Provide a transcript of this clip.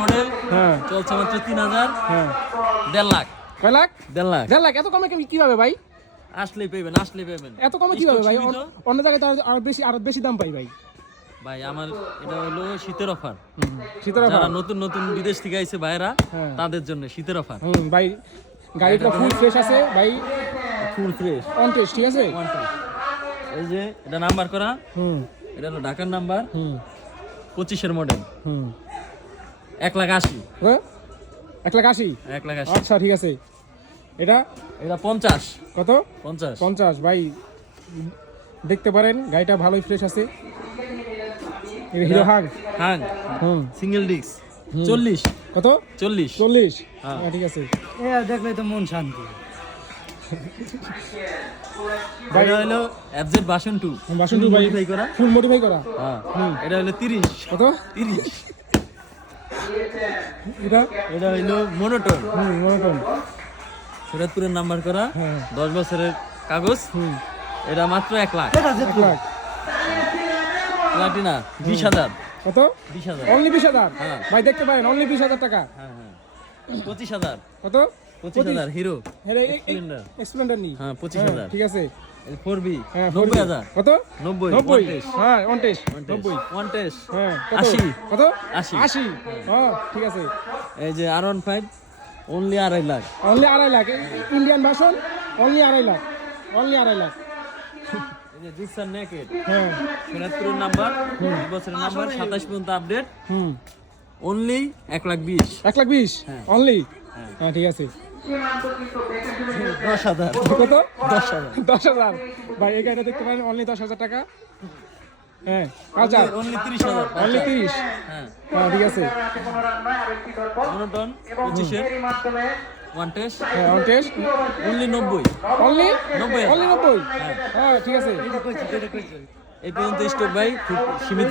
Model হ্যাঁ চলছে মাত্র 3000। হ্যাঁ 1.5 লাখ। কয় লাখ? 1.5 লাখ 1.5 লাখ এত কমে কিভাবে ভাই? আসলেই পেবেন। এত কমে কিভাবে ভাই? সীমিত। অন্য জায়গায় তো আরো বেশি দাম পাই ভাই। ভাই আমার এটা হলো শীতের অফার। শীতের যারা অফার। নতুন বিদেশ থেকে আইছে ভাইরা হ্যাঁ। তাদের জন্য শীতের অফার। ভাই গাড়িটা ফুল ফ্রেশ আছে ভাই, ফুল ফ্রেশ। অন টেস্ট ঠিক আছে। এই যে এটা নাম্বার করা, হুম এটা হলো ঢাকার নাম্বার, হুম 25 মডেল। হুম 1,80,000। 1,80,000। 1,80,000। আচ্ছা ঠিক আছে। এটা এটা 50। কত? 50। 50 ভাই, দেখতে পারেন গাড়িটা ভালোই ফ্রেশ আছে। হিরো হাং। হ্যাঁ হুম সিঙ্গেল ডিস্ক 40। কত? 40। 40। হ্যাঁ। হ্যাঁ ঠিক আছে দেখলে তো মন শান্তি। ভাই এটা হলো FZ ভার্সন 2। বাসন ভাই modify করা। ফুল মডিফাই করা। হ্যাঁ এটা হলো 30। কত? 30। এটা এটা হলো মনোটন, মনোটন। শরীয়তপুরের নাম্বার করা, হ্যাঁ 10 বছরের কাগজ। এটা মাত্র 1 লাখ। 1 লাখ। প্লাটিনা 20,000। কত? 20,000। অনলি 20,000। হ্যাঁ। ভাই দেখতে পারেন অনলি 20,000 টাকা। হ্যাঁ 25,000। কত? 25,000 হিরো স্প্লেন্ডার। স্প্লেন্ডার নি। হ্যাঁ 25,000। ঠিক আছে। 4B হ্যাঁ 90,000। কত? 90। 90। হ্যাঁ অন টেস্ট 90। 1 টেস্ট। হ্যাঁ কত? 80। কত? 80। 80। হ্যাঁ ঠিক আছে। এই যে R15 only 2.5 lakh. Only 2.5 lakh. Indian version only 2.5 lakh. Only 2.5 lakh. এই যে জিক্সার নেকেড, হ্যাঁ শরীয়তপুরের নাম্বার, 2 বছরের নাম্বার, 27 পর্যন্ত আপডেট। হুম অনলি 1,20,000। 1,20,000 হ্যাঁ। অনলি। হ্যাঁ। হ্যাঁ ঠিক আছে। 10,000। কত? 10,000। 10,000। ভাই এই গাড়িটা দেখতে পারেন অনলি 10,000 টাকা। হ্যাঁ পাঁচা অনলি 30,000। অনলি 30। হ্যাঁ হ্যাঁ ঠিক আছে। মনোটন 25 1 টেস্ট হ্যাঁ on test only 90। Only 90,000। Only 90। হ্যাঁ হ্যাঁ ঠিক আছে। এই পর্যন্ত স্টক ভাই খুব সীমিত।